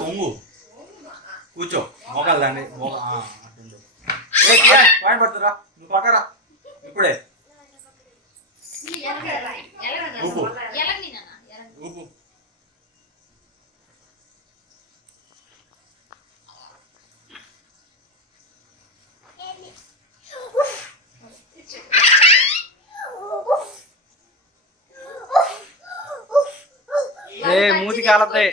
ఒంగు కూర్చో మోకాలు దాన్ని అట్టుండు పాయింట్ పడుతురా నువ్వు పక్కరా ఇప్పుడే ఊపు ఊపు మూతి కాలతాయి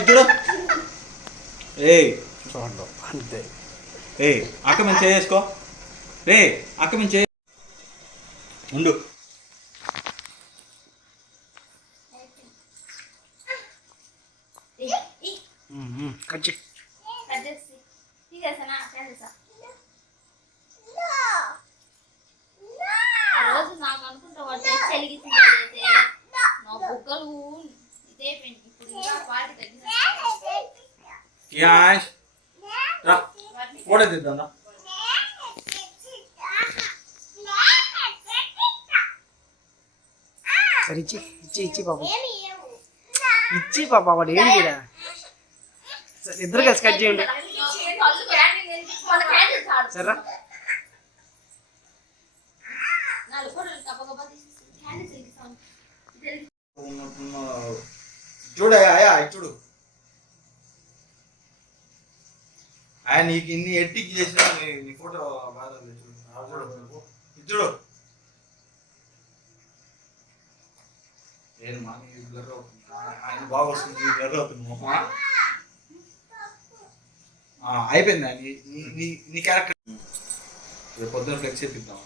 చూడు అంతే అక్క మేము చేసుకో రే అక్క మేము ఉండు కచ్చి రోజు నాకు అనుకుంటా వాటి చెలిగితే నా బుగ్గలు ఇదే ఇప్పుడు వాటి ఫోటో తీద్దాం సరే ఇచ్చి ఇచ్చి ఇచ్చి పాప ఇచ్చి పాప వాడు ఏం కూడా సరే ఇద్దరు కలిసి కట్ చేయండి సరే చూడయా చూడు ఆయన నీకు ఇన్ని ఎట్టికి చేసినా నీ ఫోటో బాధ చూడు చూడు ఏమా నీ బ్లర్ అవుతుంది ఆయన బాగా వస్తుంది బ్లర్ అవుతుంది మొహమా అయిపోయిందా నీ క్యారెక్టర్ రేపు పొద్దున ఫ్లెక్స్ చేపిద్దాం